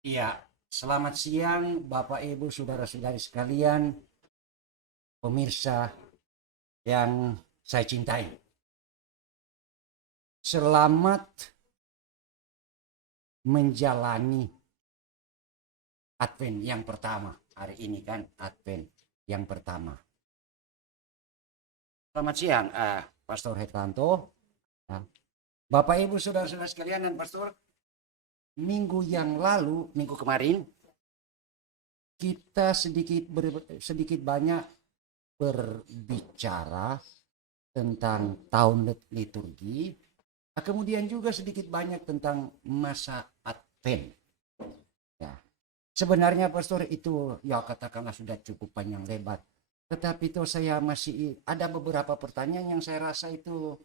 Iya, selamat siang Bapak Ibu saudara-saudari sekalian, pemirsa yang saya cintai. Selamat menjalani Advent yang pertama. Hari ini kan Advent yang pertama. Selamat siang, Pastor Hertanto. Nah, Bapak Ibu saudara-saudara sekalian dan Pastor, minggu yang lalu, minggu kemarin, kita sedikit banyak berbicara tentang tahun liturgi, kemudian juga sedikit banyak tentang masa Advent. Ya, sebenarnya Pastor itu ya katakanlah sudah cukup panjang lebar. Tetapi itu saya masih ada beberapa pertanyaan yang saya rasa itu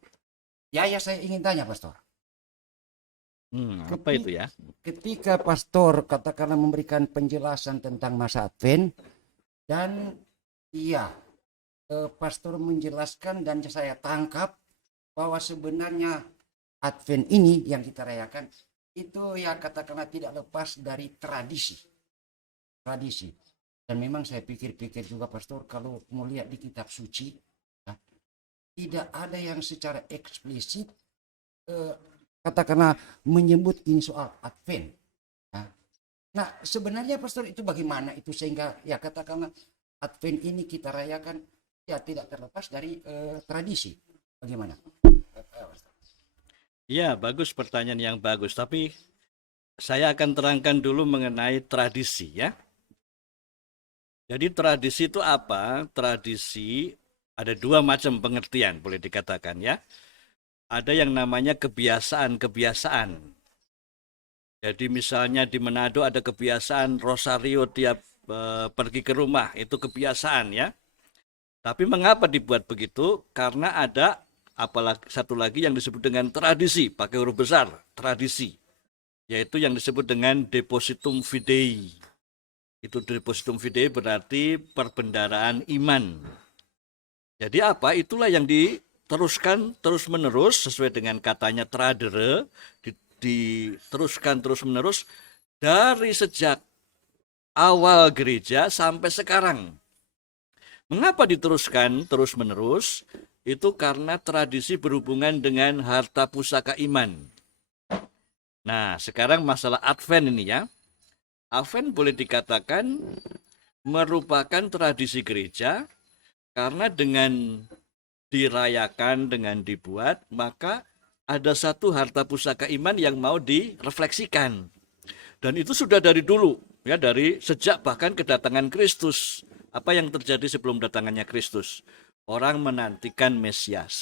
ya saya ingin tanya Pastor. Apa itu Ketika, ya? ketika Pastor katakanlah memberikan penjelasan tentang masa Advent dan iya Pastor menjelaskan dan saya tangkap bahwa sebenarnya Advent ini yang kita rayakan itu ya katakanlah tidak lepas dari tradisi. Tradisi. Dan memang saya pikir-pikir juga Pastor kalau mau lihat di kitab suci ya, tidak ada yang secara eksplisit eh, katakanlah menyebut ini soal Advent. Ya. Nah sebenarnya Pastor itu bagaimana itu sehingga ya katakanlah Advent ini kita rayakan ya tidak terlepas dari tradisi. Bagaimana? Ya, bagus, pertanyaan yang bagus. Tapi saya akan terangkan dulu mengenai tradisi ya. Jadi tradisi itu apa? Tradisi ada dua macam pengertian boleh dikatakan ya. Ada yang namanya kebiasaan-kebiasaan. Jadi misalnya di Manado ada kebiasaan rosario tiap pergi ke rumah, itu kebiasaan ya. Tapi mengapa dibuat begitu? Karena ada apalagi satu lagi yang disebut dengan tradisi, pakai huruf besar, tradisi, yaitu yang disebut dengan depositum fidei. Itu depositum fidei berarti perbendaharaan iman. Jadi apa? Itulah yang diteruskan terus-menerus sesuai dengan katanya tradere, diteruskan terus-menerus dari sejak awal gereja sampai sekarang. Mengapa diteruskan terus-menerus? Itu karena tradisi berhubungan dengan harta pusaka iman. Nah, sekarang masalah Advent ini ya. Advent boleh dikatakan merupakan tradisi gereja karena dengan dirayakan, dengan dibuat, maka ada satu harta pusaka iman yang mau direfleksikan. Dan itu sudah dari dulu, ya dari sejak bahkan kedatangan Kristus. Apa yang terjadi sebelum datangannya Kristus? Orang menantikan Mesias.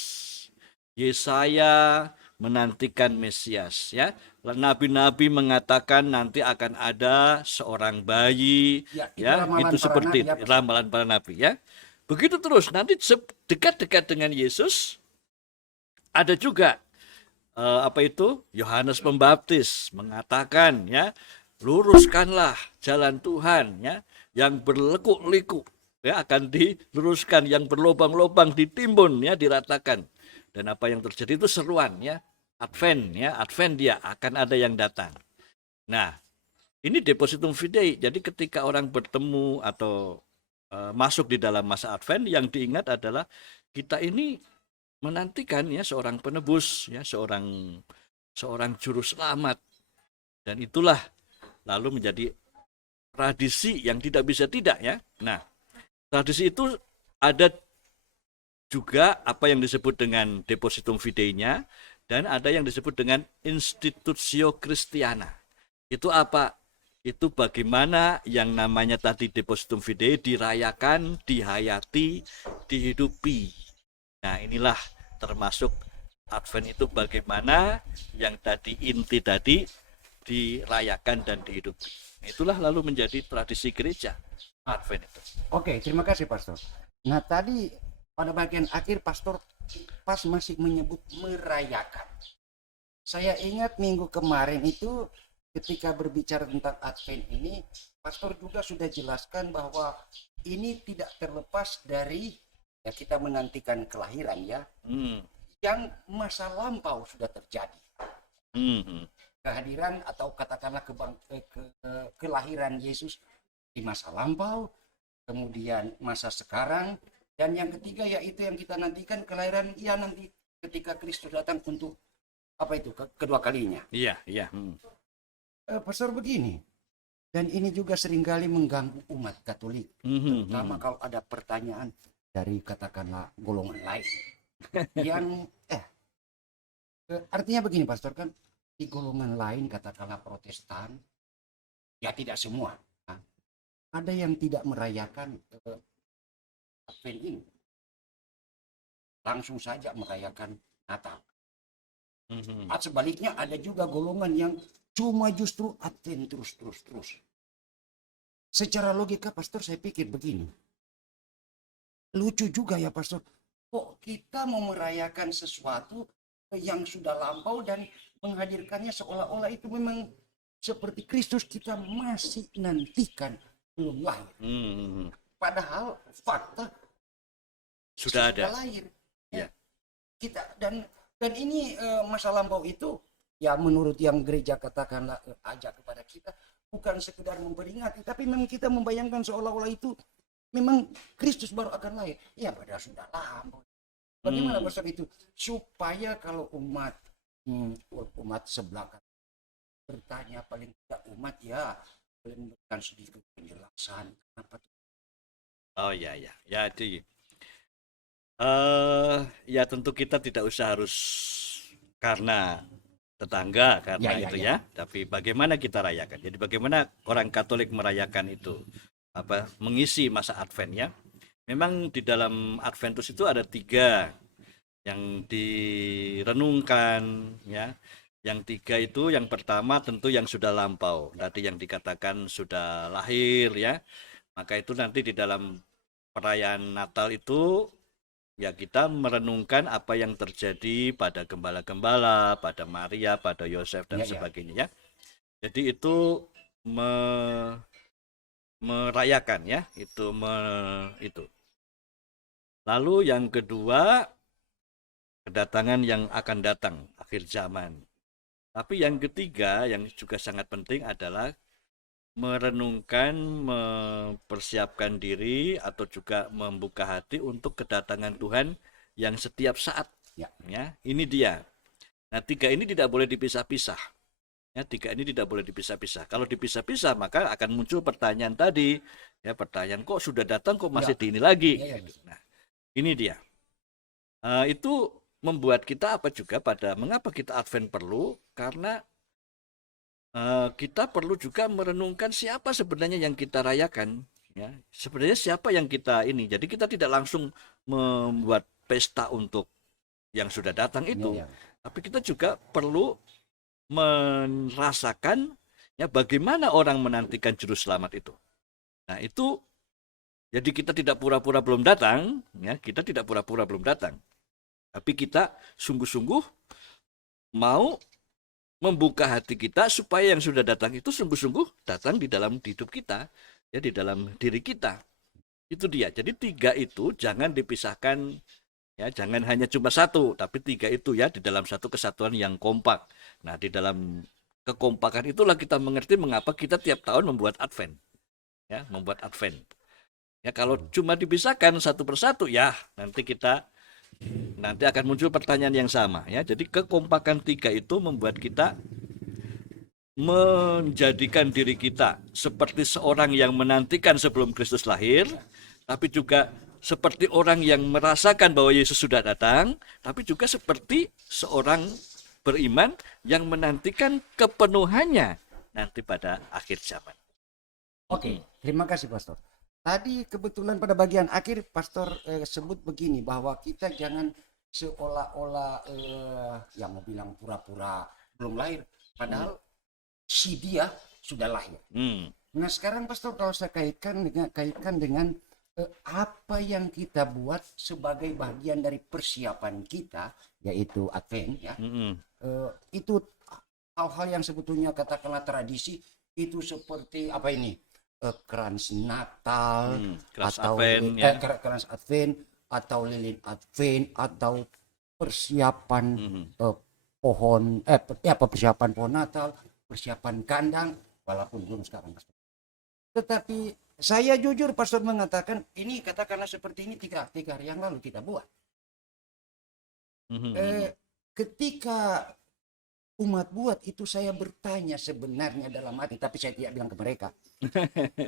Yesaya menantikan Mesias ya. Nabi-nabi mengatakan nanti akan ada seorang bayi Ya, itu ya, ramalan itu para nabi seperti ya, itu, Pastor. ramalan para nabi ya. Begitu terus nanti dekat-dekat dengan Yesus ada juga apa itu? Yohanes Pembaptis mengatakan ya, luruskanlah jalan Tuhan ya, yang berlekuk-liku ya akan diluruskan, yang berlobang-lobang ditimbun ya, diratakan. Dan apa yang terjadi itu seruan ya, Advent ya, Advent dia akan ada yang datang. Nah, ini depositum fidei. Jadi ketika orang bertemu atau masuk di dalam masa Advent, yang diingat adalah kita ini menantikan ya seorang penebus ya, seorang seorang juru selamat, dan itulah lalu menjadi tradisi yang tidak bisa tidak ya. Nah, tradisi itu ada juga apa yang disebut dengan depositum fidei-nya dan ada yang disebut dengan institutio Christiana. Itu apa? Itu bagaimana yang namanya tadi depositum fidei dirayakan, dihayati, dihidupi. Nah, inilah termasuk Advent itu bagaimana yang tadi inti tadi dirayakan dan dihidupi. Itulah lalu menjadi tradisi gereja Advent itu. Oke, terima kasih Pastor. Nah tadi pada bagian akhir Pastor pas masih menyebut merayakan. Saya ingat minggu kemarin itu ketika berbicara tentang Advent ini, Pastor juga sudah jelaskan bahwa ini tidak terlepas dari ya kita menantikan kelahiran ya, Hmm. yang masa lampau sudah terjadi. Hmm. kehadiran atau katakanlah kelahiran Yesus di masa lampau, kemudian masa sekarang, dan yang ketiga yaitu yang kita nantikan kelahiran ya nanti ketika Kristus datang untuk apa itu kedua kalinya. Iya, iya. Pastor begini, dan ini juga seringkali mengganggu umat Katolik, terutama kalau ada pertanyaan dari katakanlah golongan lain yang artinya begini Pastor, kan di golongan lain katakanlah Protestan, ya tidak semua, ada yang tidak merayakan Advent ini, langsung saja merayakan Natal. Sebaliknya ada juga golongan yang cuma justru Advent terus. Secara logika Pastor saya pikir begini, lucu juga ya Pastor, kok kita mau merayakan sesuatu yang sudah lampau dan menghadirkannya seolah-olah itu memang seperti Kristus kita masih nantikan belum lahir. Padahal fakta Sudah ada. lahir. Ya. Kita dan ini masa lampau itu ya menurut yang gereja katakanlah ajak kepada kita bukan sekedar memperingati, tapi memang kita membayangkan seolah-olah itu memang Kristus baru akan lahir. Ya padahal sudah lampau. Bagaimana Pastor itu? Supaya kalau umat sebelah bertanya, paling tidak umat ya memberikan sedikit penjelasan kenapa. Oh ya, itu ya tentu kita tidak usah harus karena tetangga karena itu ya, tapi bagaimana kita rayakan. Jadi bagaimana orang Katolik merayakan itu, mengisi masa Advent ya. Memang di dalam Adventus itu ada 3 yang direnungkan ya. Yang 3 itu, yang pertama tentu yang sudah lampau, tadi yang dikatakan sudah lahir ya. Maka itu nanti di dalam perayaan Natal itu ya kita merenungkan apa yang terjadi pada gembala-gembala, pada Maria, pada Yosef dan sebagainya ya. Jadi itu merayakan ya, itu. Lalu yang kedua, kedatangan yang akan datang akhir zaman. Tapi yang ketiga yang juga sangat penting adalah merenungkan, mempersiapkan diri atau juga membuka hati untuk kedatangan Tuhan yang setiap saat. Ya, ini dia. Nah 3 ini tidak boleh dipisah-pisah. Ya, 3 ini tidak boleh dipisah-pisah. Kalau dipisah-pisah maka akan muncul pertanyaan tadi. Ya, pertanyaan kok sudah datang kok masih di ini lagi. Nah, ini dia. Itu membuat kita juga pada mengapa kita Advent perlu, karena kita perlu juga merenungkan siapa sebenarnya yang kita rayakan. Ya, sebenarnya siapa yang kita ini. Jadi kita tidak langsung membuat pesta untuk yang sudah datang itu, tapi kita juga perlu merasakan ya bagaimana orang menantikan juru selamat itu. Nah itu, jadi kita tidak pura-pura belum datang, ya kita tidak pura-pura belum datang, tapi kita sungguh-sungguh mau membuka hati kita supaya yang sudah datang itu sungguh-sungguh datang di dalam hidup kita, ya di dalam diri kita. Itu dia. Jadi 3 itu jangan dipisahkan. Ya, jangan hanya cuma 1, tapi 3 itu ya di dalam satu kesatuan yang kompak. Nah, di dalam kekompakan itulah kita mengerti mengapa kita tiap tahun membuat Advent. Ya, membuat Advent. Ya, kalau cuma dipisahkan satu persatu ya nanti akan muncul pertanyaan yang sama ya. Jadi kekompakan 3 itu membuat kita menjadikan diri kita seperti seorang yang menantikan sebelum Kristus lahir, tapi juga seperti orang yang merasakan bahwa Yesus sudah datang, tapi juga seperti seorang beriman yang menantikan kepenuhannya nanti pada akhir zaman. Oke, terima kasih Pastor. Tadi kebetulan pada bagian akhir Pastor sebut begini, bahwa kita jangan seolah-olah yang mau bilang pura-pura belum lahir, padahal si dia sudah lahir. Nah sekarang Pastor, kalau saya kaitkan dengan apa yang kita buat sebagai bagian dari persiapan kita, yaitu Advent ya, itu hal-hal yang sebetulnya katakanlah tradisi itu seperti apa ini, krans Natal, atau krans Advent, atau lilin Advent, atau persiapan pohon, persiapan pohon Natal, persiapan kandang, walaupun belum sekarang. Tetapi saya jujur pastor mengatakan ini katakanlah seperti ini tiga hari yang lalu kita buat. Ketika umat buat itu saya bertanya sebenarnya dalam hati, tapi saya tidak bilang ke mereka.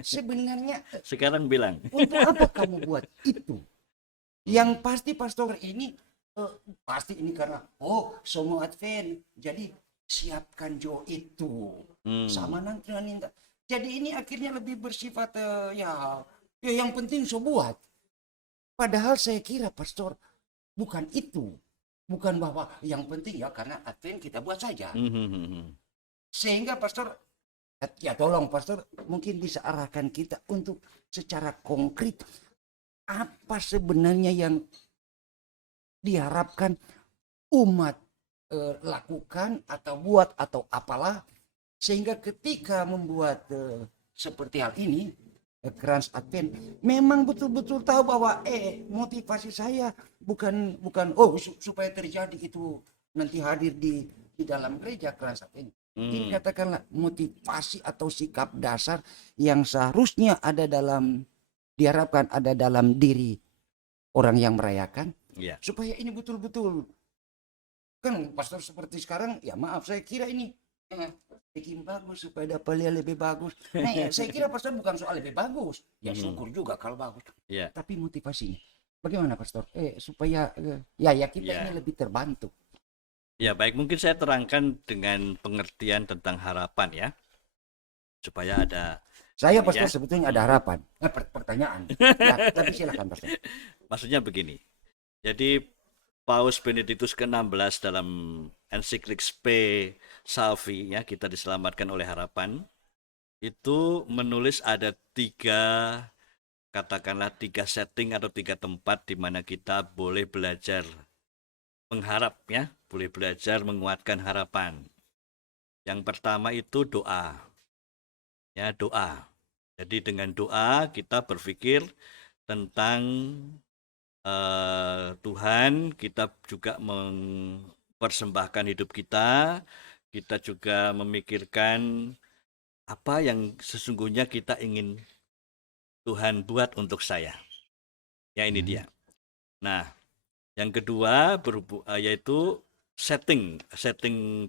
Sebenarnya Sekarang bilang. untuk apa kamu buat itu? Yang pasti pastor ini pasti ini karena semua Advent. Jadi siapkan itu sama nanti. Jadi ini akhirnya lebih bersifat ya yang penting so buat. Padahal saya kira pastor bukan itu. Bukan bahwa yang penting ya karena Advent kita buat saja. Sehingga pastor ya tolong pastor mungkin bisa arahkan kita untuk secara konkret apa sebenarnya yang diharapkan umat lakukan atau buat atau apalah sehingga ketika membuat seperti hal ini Krans Advent memang betul-betul tahu bahwa motivasi saya bukan supaya terjadi itu nanti hadir di dalam gereja Krans Advent. Ini katakanlah motivasi atau sikap dasar yang seharusnya ada diharapkan ada dalam diri orang yang merayakan supaya ini betul-betul kan pastor seperti sekarang ya maaf saya kira ini bikin bagus supaya dapat lihat lebih bagus. Nah ya, saya kira pastor bukan soal lebih bagus ya syukur juga kalau bagus tapi motivasinya bagaimana pastor supaya kita ini lebih terbantu. Ya baik, mungkin saya terangkan dengan pengertian tentang harapan ya supaya ada saya pastor sebetulnya ada harapan pertanyaan ya, tapi silakan pastor. Maksudnya begini, jadi Paus Benediktus ke-16 dalam ensiklik Spe Salvi ya, kita diselamatkan oleh harapan, itu menulis ada katakanlah tiga setting atau tiga tempat di mana kita boleh belajar mengharap ya, boleh belajar menguatkan harapan. Yang pertama itu doa. Ya, doa. Jadi dengan doa kita berpikir tentang Tuhan, kita juga mempersembahkan hidup kita juga memikirkan apa yang sesungguhnya kita ingin Tuhan buat untuk saya. Ya ini dia. Nah, yang kedua yaitu setting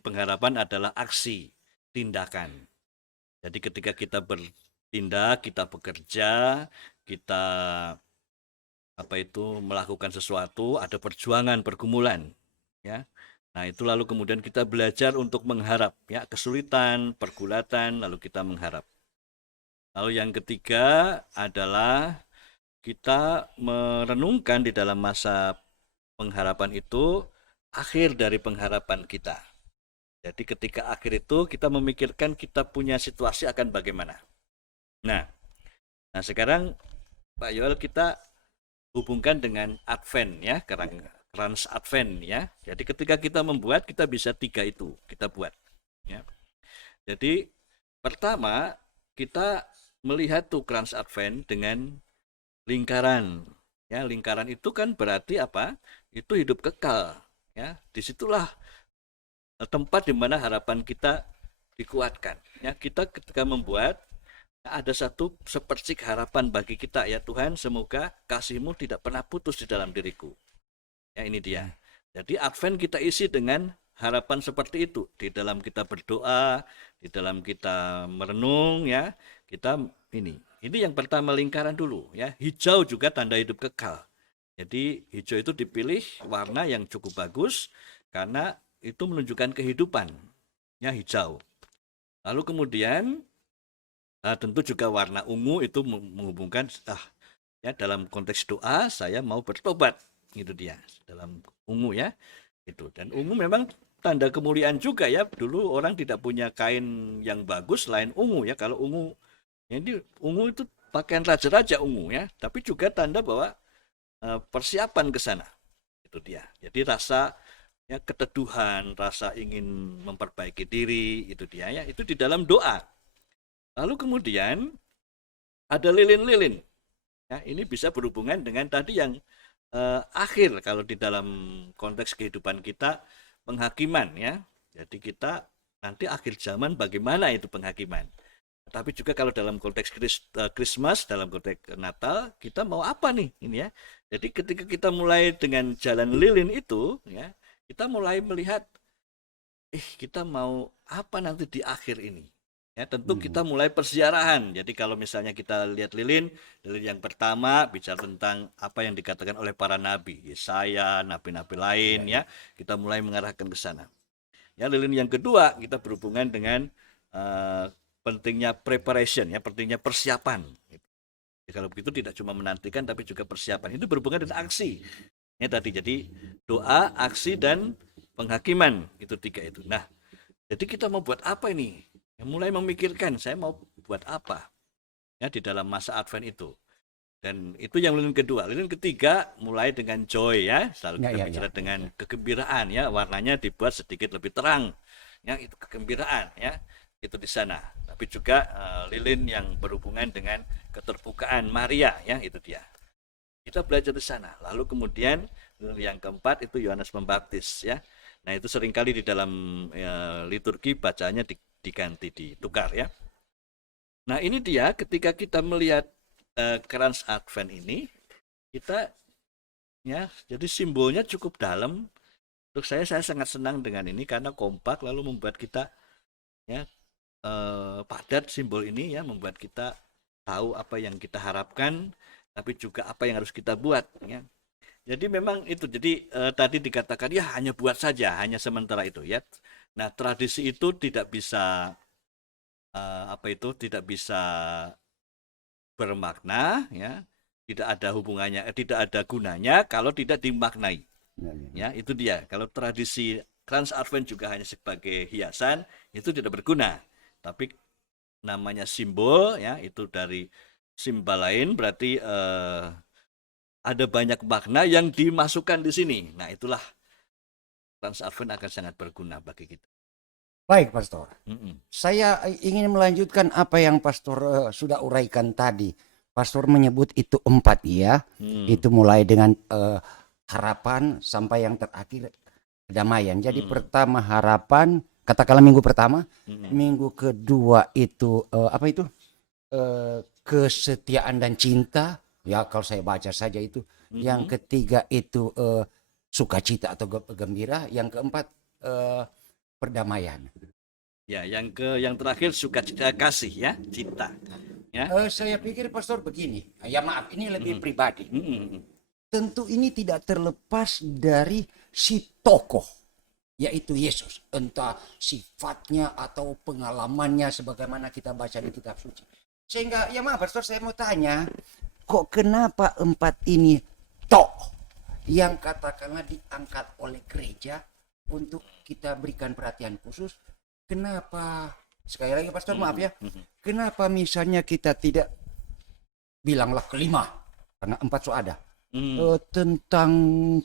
pengharapan adalah aksi, tindakan. Jadi ketika kita bertindak, kita bekerja, kita melakukan sesuatu, ada perjuangan, pergumulan, ya. Nah, itu lalu kemudian kita belajar untuk mengharap, ya, kesulitan, pergulatan, lalu kita mengharap. Lalu yang ketiga adalah kita merenungkan di dalam masa pengharapan itu akhir dari pengharapan kita. Jadi ketika akhir itu kita memikirkan kita punya situasi akan bagaimana. Nah sekarang Pak Yoel kita hubungkan dengan Advent ya, Krans Advent ya. Jadi ketika kita membuat kita bisa tiga itu kita buat ya. Jadi pertama kita melihat tuh Krans Advent dengan lingkaran ya. Lingkaran itu kan berarti apa? Itu hidup kekal ya. Disitulah tempat di mana harapan kita dikuatkan ya. Kita ketika membuat ada satu sepercik harapan bagi kita ya, Tuhan semoga kasih-Mu tidak pernah putus di dalam diriku. Ya ini dia. Jadi Advent kita isi dengan harapan seperti itu. Di dalam kita berdoa, di dalam kita merenung ya, kita ini yang pertama lingkaran dulu ya. Hijau juga tanda hidup kekal. Jadi hijau itu dipilih warna yang cukup bagus karena itu menunjukkan kehidupan ya, hijau. Lalu kemudian tentu juga warna ungu itu menghubungkan ya dalam konteks doa saya mau bertobat, itu dia dalam ungu ya itu. Dan ungu memang tanda kemuliaan juga ya. Dulu orang tidak punya kain yang bagus selain ungu ya. Kalau ungu ini ungu itu pakaian raja-raja ungu ya, tapi juga tanda bahwa persiapan ke sana, itu dia. Jadi rasa ya keteduhan, rasa ingin memperbaiki diri, itu dia ya, itu di dalam doa. Lalu kemudian ada lilin-lilin. Ya, ini bisa berhubungan dengan tadi yang akhir kalau di dalam konteks kehidupan kita penghakiman ya. Jadi kita nanti akhir zaman bagaimana itu penghakiman. Tapi juga kalau dalam konteks Christmas, dalam konteks Natal, kita mau apa nih ini ya. Jadi ketika kita mulai dengan jalan lilin itu ya, kita mulai melihat kita mau apa nanti di akhir ini. Ya, tentu kita mulai persiarahan. Jadi kalau misalnya kita lihat lilin yang pertama bicara tentang apa yang dikatakan oleh para nabi, Yesaya, nabi-nabi lain ya, kita mulai mengarahkan ke sana. Ya, lilin yang kedua kita berhubungan dengan pentingnya preparation ya, pentingnya persiapan. Ya, kalau begitu tidak cuma menantikan tapi juga persiapan. Itu berhubungan dengan aksi. Ya tadi jadi doa, aksi dan penghakiman itu tiga itu. Nah, jadi kita mau buat apa ini? Ya, mulai memikirkan saya mau buat apa ya di dalam masa Advent itu. Dan itu yang lilin kedua. Lilin ketiga mulai dengan joy ya, selalu kita bicara dengan kegembiraan ya, warnanya dibuat sedikit lebih terang. Ya, itu kegembiraan ya. Itu di sana. Tapi juga lilin yang berhubungan dengan keterbukaan Maria ya, itu dia. Kita belajar di sana. Lalu kemudian yang keempat itu Yohanes Pembaptis ya. Nah, itu seringkali di dalam liturgi bacanya diganti, ditukar ya. Nah, ini dia ketika kita melihat krans Advent ini, kita ya, jadi simbolnya cukup dalam. Untuk saya sangat senang dengan ini karena kompak lalu membuat kita ya padat simbol ini ya, membuat kita tahu apa yang kita harapkan, tapi juga apa yang harus kita buat ya. Jadi memang itu, jadi tadi dikatakan ya hanya buat saja, hanya sementara itu ya. Nah, tradisi itu tidak bisa tidak bisa bermakna ya, tidak ada hubungannya, tidak ada gunanya kalau tidak dimaknai. Ya, itu dia. Kalau tradisi Trans Advent juga hanya sebagai hiasan, itu tidak berguna. Tapi namanya simbol ya, itu dari simbol lain berarti ada banyak makna yang dimasukkan di sini. Nah, itulah Trans Advent akan sangat berguna bagi kita. Baik, Pastor. Saya ingin melanjutkan apa yang Pastor sudah uraikan tadi. Pastor menyebut itu 4 ya. Itu mulai dengan harapan sampai yang terakhir kedamaian. Jadi pertama harapan, katakanlah minggu pertama, minggu kedua itu apa itu? Kesetiaan dan cinta. Ya, kalau saya baca saja itu. Yang ketiga itu sukacita atau gembira. Yang keempat perdamaian. Ya, yang terakhir sukacita, kasih ya, cinta. Ya. Saya pikir Pastor begini. Ya maaf, ini lebih pribadi. Tentu ini tidak terlepas dari si tokoh, yaitu Yesus. Entah sifatnya atau pengalamannya sebagaimana kita baca di kitab suci. Sehingga ya maaf Pastor, saya mau tanya, kok kenapa 4 ini yang katakanlah diangkat oleh gereja untuk kita berikan perhatian khusus? Kenapa, sekali lagi Pastor maaf ya, kenapa misalnya kita tidak bilanglah kelima, karena 4 so ada, tentang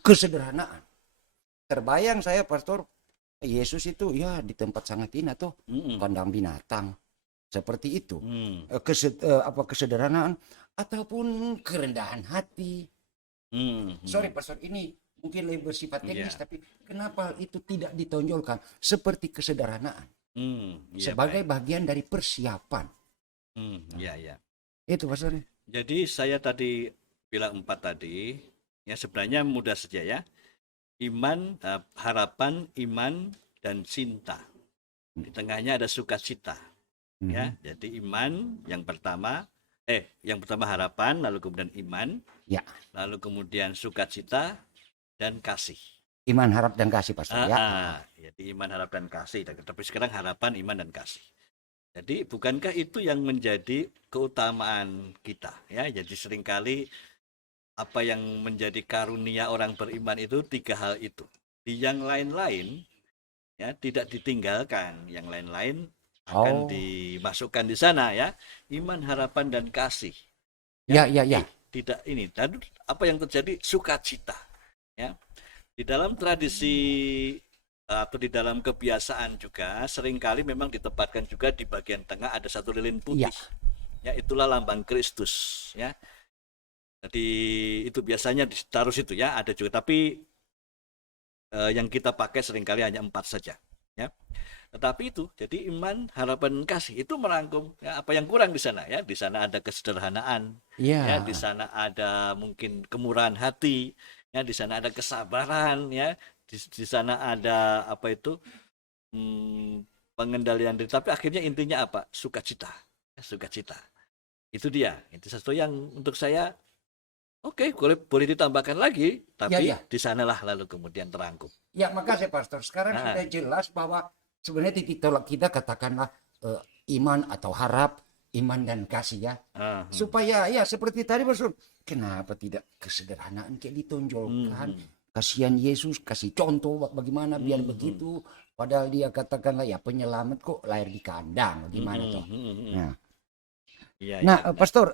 kesederhanaan. Terbayang saya Pastor, Yesus itu ya di tempat sangat hina tuh, kandang binatang, seperti itu. Kesederhanaan ataupun kerendahan hati. Sorry Pastor, ini mungkin lebih bersifat teknis, tapi kenapa itu tidak ditonjolkan seperti kesederhanaan sebagai bagian dari persiapan? Itu Pastor. Jadi saya tadi bilang 4 tadi, ya sebenarnya mudah saja ya. Iman, harapan, iman, dan cinta. Di tengahnya ada sukacita. Ya, jadi iman yang pertama, harapan, lalu kemudian iman, lalu kemudian sukacita, dan kasih. Iman, harap, dan kasih Pastor ya. Jadi iman, harap, dan kasih. Tapi sekarang harapan, iman, dan kasih. Jadi bukankah itu yang menjadi keutamaan kita ya? Jadi seringkali apa yang menjadi karunia orang beriman itu 3 hal itu. Di yang lain-lain ya tidak ditinggalkan, yang lain-lain akan dimasukkan di sana ya. Iman, harapan, dan kasih. Ya. Tidak ini. Dan apa yang terjadi? Sukacita. Ya, di dalam tradisi atau di dalam kebiasaan juga seringkali memang ditempatkan juga di bagian tengah ada satu lilin putih. Ya, itulah lambang Kristus. Ya, jadi itu biasanya ditaruh situ ya. Ada juga, tapi yang kita pakai seringkali hanya 4 saja, ya. Tetapi itu, jadi iman, harapan, kasih itu merangkum ya, apa yang kurang di sana ya. Di sana ada kesederhanaan, ya, Iya. di sana ada mungkin kemurahan hati, ya, di sana ada kesabaran, ya, di sana ada apa itu pengendalian diri. Tapi akhirnya intinya apa? Sukacita, ya, sukacita. Itu dia. Itu sesuatu yang untuk saya oke, boleh ditambahkan lagi, Ya, tapi ya. di sanalah lalu kemudian terangkum. Ya, makasih Pastor. Sekarang Nah, sudah jelas bahwa sebenarnya titik tolak kita katakanlah eh, iman atau harap, iman dan kasih ya. Supaya ya seperti tadi Pastor, kenapa tidak kesederhanaan kayak ditonjolkan? Kasihan Yesus kasih contoh bagaimana biar begitu. Padahal dia katakanlah ya penyelamat kok lahir di kandang, gimana toh? Nah, iya, nah iya, benar. Pastor,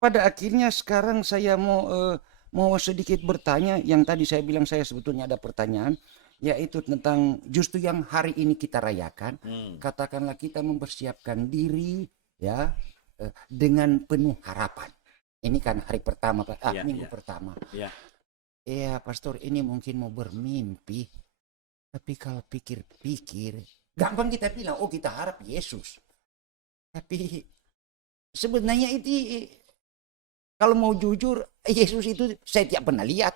pada akhirnya sekarang saya mau sedikit bertanya yang tadi saya bilang saya sebetulnya ada pertanyaan yaitu tentang justru yang hari ini kita rayakan, katakanlah kita mempersiapkan diri ya dengan penuh harapan. Ini kan hari pertama Pak, Iya, minggu iya, pertama. iya. Ya Pastor ini mungkin mau bermimpi, tapi kalau pikir-pikir gampang kita bilang oh kita harap Yesus. Tapi sebenarnya itu kalau mau jujur, Yesus itu saya tidak pernah lihat.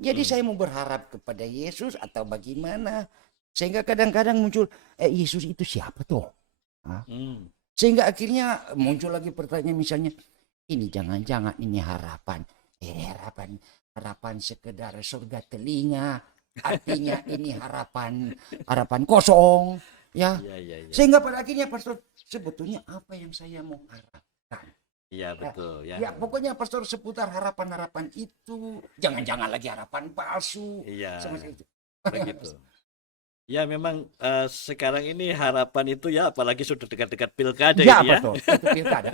Jadi saya mau berharap kepada Yesus atau bagaimana. Sehingga kadang-kadang muncul, Yesus itu siapa tuh? Sehingga akhirnya muncul lagi pertanyaan misalnya, ini jangan-jangan ini harapan. Harapan sekedar surga telinga. Artinya ini harapan kosong. Ya. Iya, iya, iya. Sehingga pada akhirnya Pastor, sebetulnya apa yang saya mau harapkan? Iya, betul ya. Ya pokoknya Pastor seputar harapan-harapan itu. Jangan-jangan lagi harapan palsu. Iya, Semacam itu. begitu. Ya memang sekarang ini harapan itu ya apalagi sudah dekat-dekat pilkada Ya ini ya. Pastor, itu pilkada.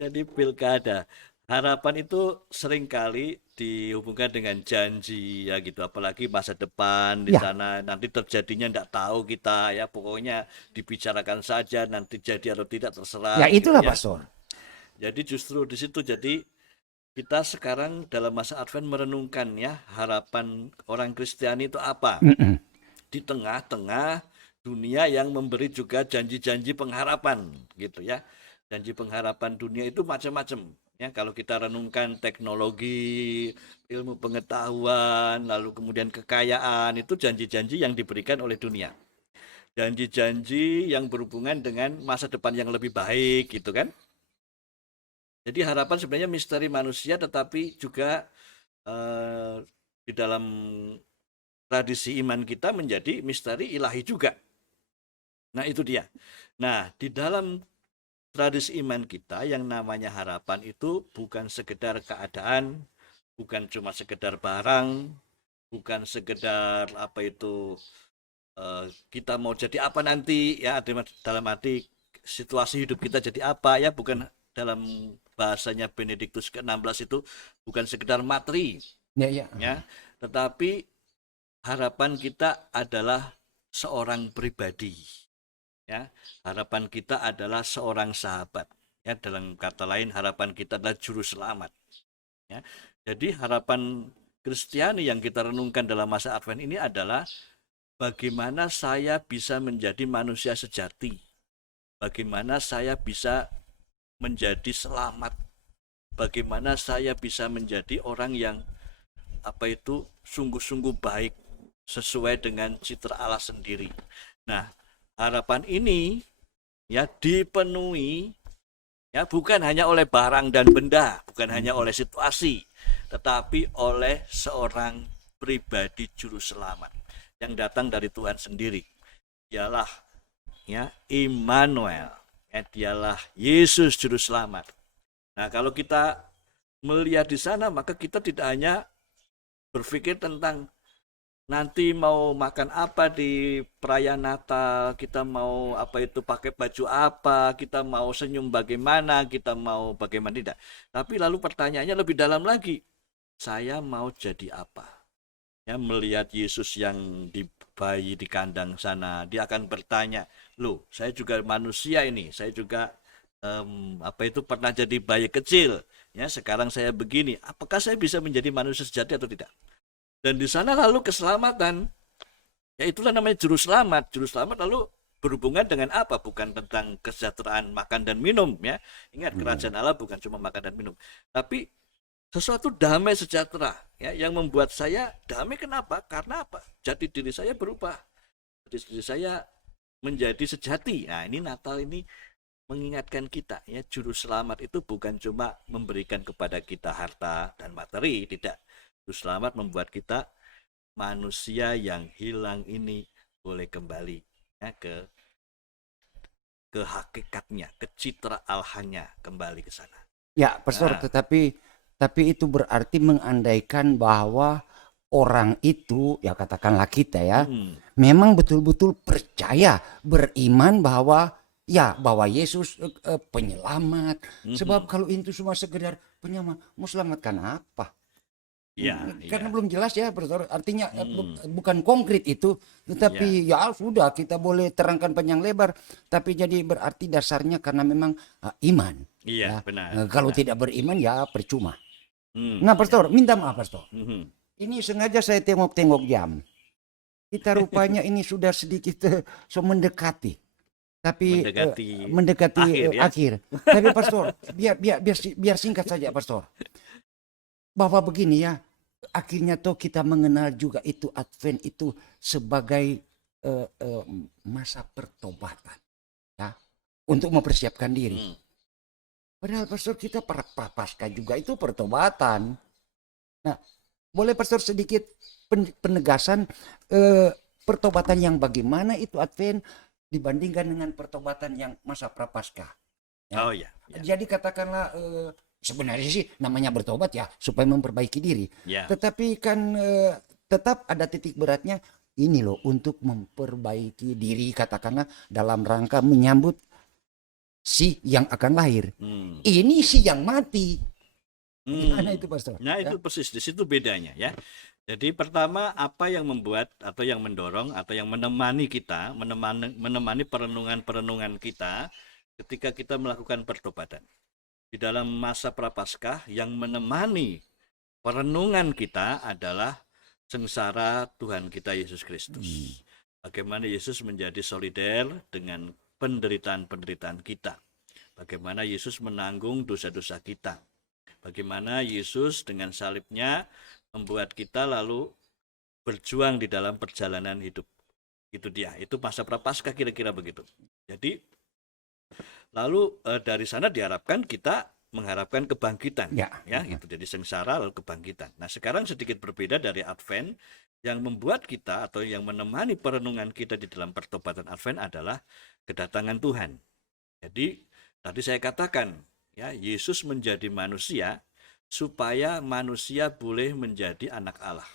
Jadi pilkada. Harapan itu seringkali dihubungkan dengan janji ya gitu, apalagi masa depan di Ya, sana nanti terjadinya tidak tahu kita ya, pokoknya dibicarakan saja nanti jadi atau tidak terserah ya gitu itulah ya. Pastor. Jadi justru di situ jadi kita sekarang dalam masa Advent merenungkan ya harapan orang Kristiani itu apa di tengah-tengah dunia yang memberi juga janji-janji pengharapan gitu ya. Janji pengharapan dunia itu macam-macam ya, kalau kita renungkan teknologi, ilmu pengetahuan, lalu kemudian kekayaan, itu janji-janji yang diberikan oleh dunia. Janji-janji yang berhubungan dengan masa depan yang lebih baik gitu kan. Jadi harapan sebenarnya misteri manusia tetapi juga di dalam tradisi iman kita menjadi misteri ilahi juga. Nah itu dia. Nah di dalam tradisi iman kita yang namanya harapan itu bukan sekedar keadaan, bukan cuma sekedar barang, bukan sekedar apa itu kita mau jadi apa nanti ya, dalam arti situasi hidup kita jadi apa ya, bukan dalam bahasanya Benediktus ke-16 itu bukan sekedar materi ya, tetapi harapan kita adalah seorang pribadi. Ya, harapan kita adalah seorang sahabat. Ya, dalam kata lain harapan kita adalah juru selamat. Ya, jadi harapan Kristiani yang kita renungkan dalam masa Advent ini adalah bagaimana saya bisa menjadi manusia sejati. Bagaimana saya bisa menjadi selamat. Bagaimana saya bisa menjadi orang yang apa itu sungguh-sungguh baik sesuai dengan citra Allah sendiri. Nah, harapan ini ya dipenuhi ya bukan hanya oleh barang dan benda, bukan hanya oleh situasi, tetapi oleh seorang pribadi juru selamat yang datang dari Tuhan sendiri. Dialah ya Immanuel, ya, dialah Yesus juru selamat. Nah, kalau kita melihat di sana maka kita tidak hanya berpikir tentang nanti mau makan apa di perayaan Natal, kita mau apa itu pakai baju apa, kita mau senyum bagaimana, kita mau bagaimana tidak. Tapi lalu pertanyaannya lebih dalam lagi. Saya mau jadi apa? Ya, melihat Yesus yang di bayi di kandang sana, dia akan bertanya, "Loh, saya juga manusia ini, saya juga apa itu pernah jadi bayi kecil. Ya, sekarang saya begini. Apakah saya bisa menjadi manusia sejati atau tidak?" Dan di sana lalu keselamatan. Ya itulah namanya juru selamat. Juru selamat lalu berhubungan dengan apa? Bukan tentang kesejahteraan makan dan minum ya. Ingat, kerajaan Allah bukan cuma makan dan minum, tapi sesuatu damai sejahtera ya, yang membuat saya damai. Kenapa? Karena apa? Jati diri saya berubah. Jati diri saya menjadi sejati. Nah, ini Natal ini mengingatkan kita ya, juru selamat itu bukan cuma memberikan kepada kita harta dan materi, tidak. Juru selamat membuat kita manusia yang hilang ini boleh kembali ya, ke hakikatnya, ke citra Allahnya, kembali ke sana. Ya, Pastor, Nah. tapi itu berarti mengandaikan bahwa orang itu, ya katakanlah kita ya, memang betul-betul percaya, beriman bahwa ya bahwa Yesus penyelamat. Sebab kalau itu semua sekedar penyelamat, mau selamatkan apa? Ya, Karena ya. belum jelas ya, Pastor. Artinya bukan konkret itu, tetapi ya sudah kita boleh terangkan panjang lebar, tapi jadi berarti dasarnya karena memang iman. Iya, Ya. benar. Kalau benar. tidak beriman ya percuma. Hmm, Nah, Pastor, minta maaf, Pastor. mhm. Ini sengaja saya tengok-tengok jam. Kita rupanya ini sudah sedikit so mendekati. Tapi Mendekati akhir, ya. akhir. Tapi Pastor, biar singkat saja, Pastor. Bahwa begini ya, akhirnya toh kita mengenal juga itu Advent itu sebagai masa pertobatan, ya, untuk mempersiapkan diri. Padahal Pastor, kita prapaskah juga itu pertobatan. Nah, boleh Pastor sedikit penegasan pertobatan yang bagaimana itu Advent dibandingkan dengan pertobatan yang masa prapaskah. Ya. Oh ya. Jadi katakanlah sebenarnya sih namanya bertobat ya supaya memperbaiki diri. Ya. Tetapi kan tetap ada titik beratnya ini loh, untuk memperbaiki diri, katakanlah dalam rangka menyambut si yang akan lahir. Ini si yang mati. Gimana itu, Pastor? Nah, itu Ya. persis di situ bedanya ya. Jadi pertama, apa yang membuat atau yang mendorong atau yang menemani kita, menemani perenungan-perenungan kita ketika kita melakukan pertobatan. Di dalam masa prapaskah, yang menemani perenungan kita adalah sengsara Tuhan kita Yesus Kristus. Bagaimana Yesus menjadi solider dengan penderitaan-penderitaan kita. Bagaimana Yesus menanggung dosa-dosa kita. Bagaimana Yesus dengan salibnya membuat kita lalu berjuang di dalam perjalanan hidup. Itu dia, itu masa prapaskah kira-kira begitu. Jadi lalu dari sana diharapkan kita mengharapkan kebangkitan, ya gitu. Jadi sengsara lalu kebangkitan. Nah, sekarang sedikit berbeda dari Advent. Yang membuat kita atau yang menemani perenungan kita di dalam pertobatan Advent adalah kedatangan Tuhan. Jadi tadi saya katakan ya, Yesus menjadi manusia supaya manusia boleh menjadi anak Allah.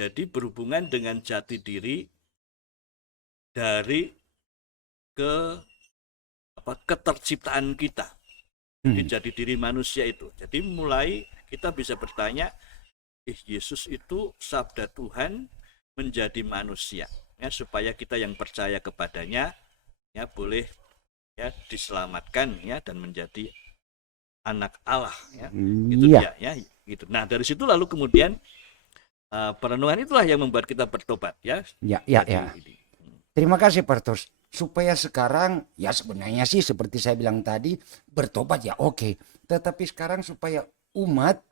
Jadi berhubungan dengan jati diri dari keterciptaan kita. Jadi jati diri manusia itu. Jadi mulai kita bisa bertanya, Yesus itu sabda Tuhan menjadi manusia ya, supaya kita yang percaya kepadanya ya boleh ya diselamatkan ya dan menjadi anak Allah ya. Itu dia ya gitu. Nah, dari situ lalu kemudian perenungan itulah yang membuat kita bertobat ya. Ya. Terima kasih, Pastor. Supaya sekarang ya sebenarnya sih seperti saya bilang tadi, bertobat ya oke. Tetapi sekarang supaya umat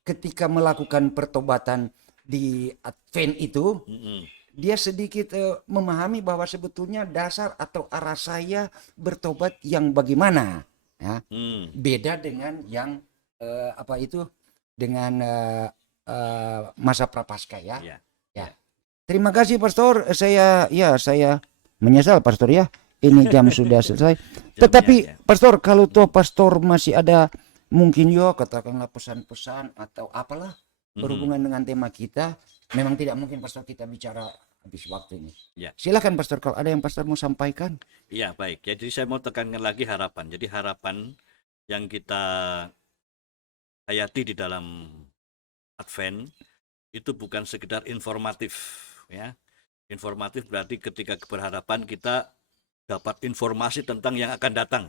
ketika melakukan pertobatan di Advent itu, dia sedikit memahami bahwa sebetulnya dasar atau arah saya bertobat yang bagaimana, ya. Beda dengan yang dengan masa prapaskah ya. Terima kasih, Pastor. Saya menyesal, Pastor ya. Ini jam sudah selesai. Tetapi Pastor, kalau toh Pastor masih ada mungkin katakanlah pesan-pesan atau apalah berhubungan dengan tema kita, memang tidak mungkin Pastor kita bicara habis waktu ini. Ya. Silakan Pastor kalau ada yang Pastor mau sampaikan. Iya, baik. Jadi saya mau tekankan lagi harapan. Jadi harapan yang kita hayati di dalam Advent itu bukan sekedar informatif ya. Informatif berarti ketika berharapan kita dapat informasi tentang yang akan datang.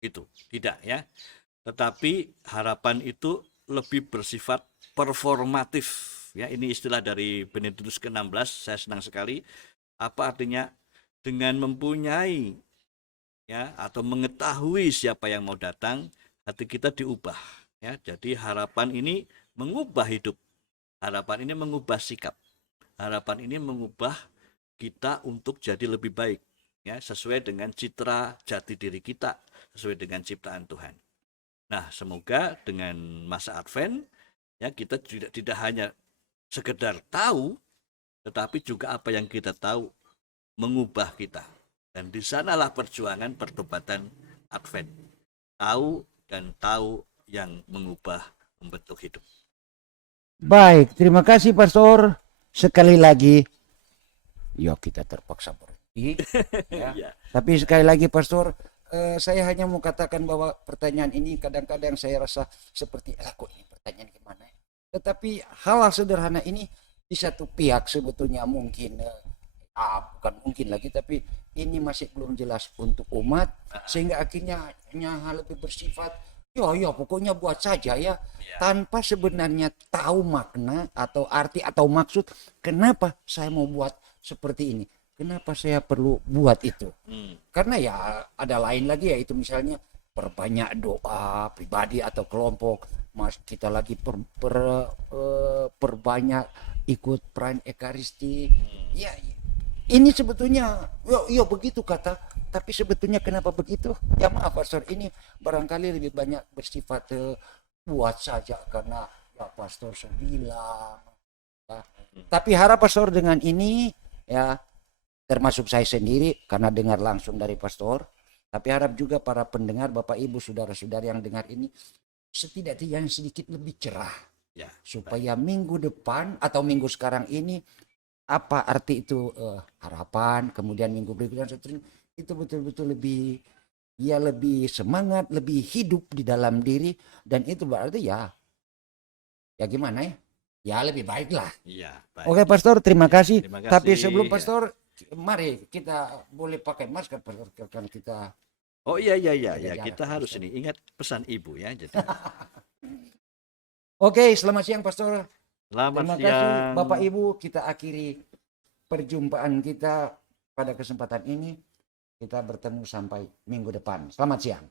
Itu tidak ya. Tetapi harapan itu lebih bersifat performatif Ya, ini istilah dari Benediktus ke-16, saya senang sekali. Apa artinya? Dengan mempunyai ya atau mengetahui siapa yang mau datang, hati kita diubah. Ya, jadi harapan ini mengubah hidup. Harapan ini mengubah sikap. Harapan ini mengubah kita untuk jadi lebih baik, ya, sesuai dengan citra jati diri kita, sesuai dengan ciptaan Tuhan. Nah, semoga dengan masa Advent ya kita tidak hanya sekedar tahu, tetapi juga apa yang kita tahu mengubah kita. Dan di sanalah perjuangan pertobatan Advent. Tahu dan tahu yang mengubah membentuk hidup. Baik, terima kasih Pastor. Sekali lagi, ya kita terpaksa berhenti. Ya. Ya. Tapi sekali lagi Pastor, saya hanya mau katakan bahwa pertanyaan ini kadang-kadang saya rasa seperti, kok ini pertanyaan gimana ya? Tetapi hal sederhana ini di satu pihak sebetulnya mungkin, bukan mungkin lagi, tapi ini masih belum jelas untuk umat, sehingga akhirnya hal lebih bersifat, ya pokoknya buat saja ya, tanpa sebenarnya tahu makna atau arti atau maksud kenapa saya mau buat seperti ini. Kenapa saya perlu buat itu? Karena ya ada lain lagi, yaitu misalnya perbanyak doa pribadi atau kelompok, kita lagi perbanyak ikut perayaan Ekaristi. Ya ini sebetulnya ya begitu kata, tapi sebetulnya kenapa begitu? Ya maaf Pastor, ini barangkali lebih banyak bersifat buat saja karena ya Pastor saya bilang. Ya. Tapi harap Pastor dengan ini ya, termasuk saya sendiri karena dengar langsung dari Pastor, tapi harap juga para pendengar, Bapak Ibu, saudara-saudara yang dengar ini setidaknya yang sedikit lebih cerah, Ya, supaya minggu depan atau minggu sekarang ini apa arti itu harapan, kemudian minggu berikutnya itu betul-betul lebih semangat, lebih hidup di dalam diri, dan itu berarti ya gimana ya? Ya lebih baik lah. iya, baik. Oke Pastor, terima kasih. Terima Tapi kasih, sebelum ya. Pastor, mari kita boleh pakai masker kan kita. Oh iya Jaga jarak, kita harus Pastor. ini ingat pesan Ibu ya. Jadi Oke, selamat siang Pastor. selamat Terima kasih siang. Bapak Ibu, kita akhiri perjumpaan kita pada kesempatan ini. Kita bertemu sampai minggu depan. Selamat siang.